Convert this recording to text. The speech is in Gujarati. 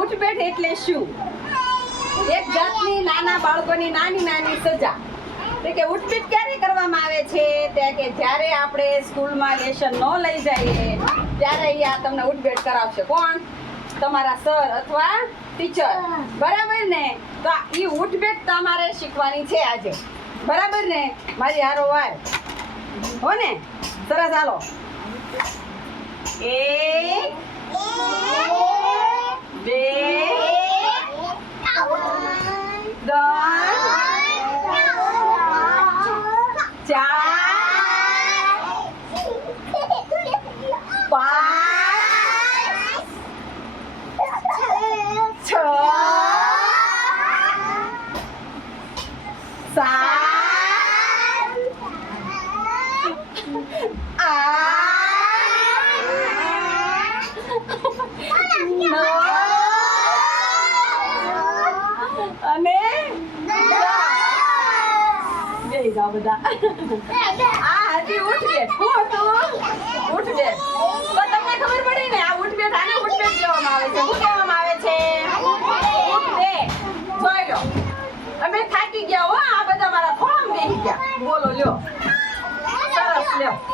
ઉઠબેઠ એટલે શું? એક જાતની નાના બાળકોની નાની નાની સજા. કે ઉઠબેઠ ક્યારે કરવામાં આવે છે? કે જ્યારે આપણે સ્કૂલમાં લેશન ન લઈ જઈએ ત્યારે અહીંયા તમને ઉઠબેઠ કરાવશે. કોણ? તમારા સર અથવા ટીચર. બરાબર ને? તો એ ઉઠબેઠ તમારે શીખવાની છે આજે. બરાબર ને? મારી હારોવાર હો ને? સરસ. હાલો. 1 2 3 4 5 6 7 અને જઈ જાઓ બધા. આ હજી ઉઠબેઠ. શું હતું? ઉઠબેઠ.